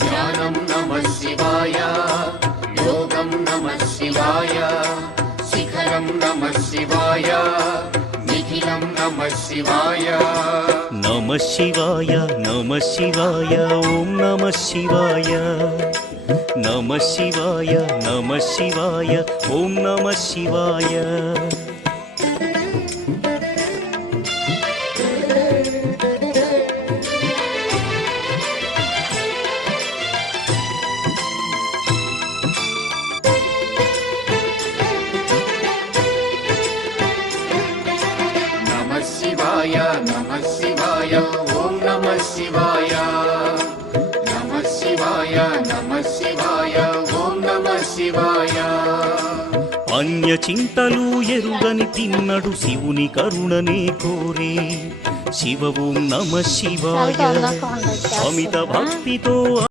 ध्यानं नमः शिवाय योगं नमः शिवाय शिखरं नमः शिवाय निखिलं नमः शिवाय नमः शिवाय नमः शिवाय ओम नमः शिवाय नमः शिवाय नमः शिवाय ओम नमः शिवाय नमः शिवाय ओम नमः शिवाय नमः शिवाय नमः शिवाय ओम नमः शिवाय अन्य చింతలు ఎరుగని తిన్నడు శివుని కరుణనే కోరే శివ ఓం నమః శివాయ అమిత భక్తితో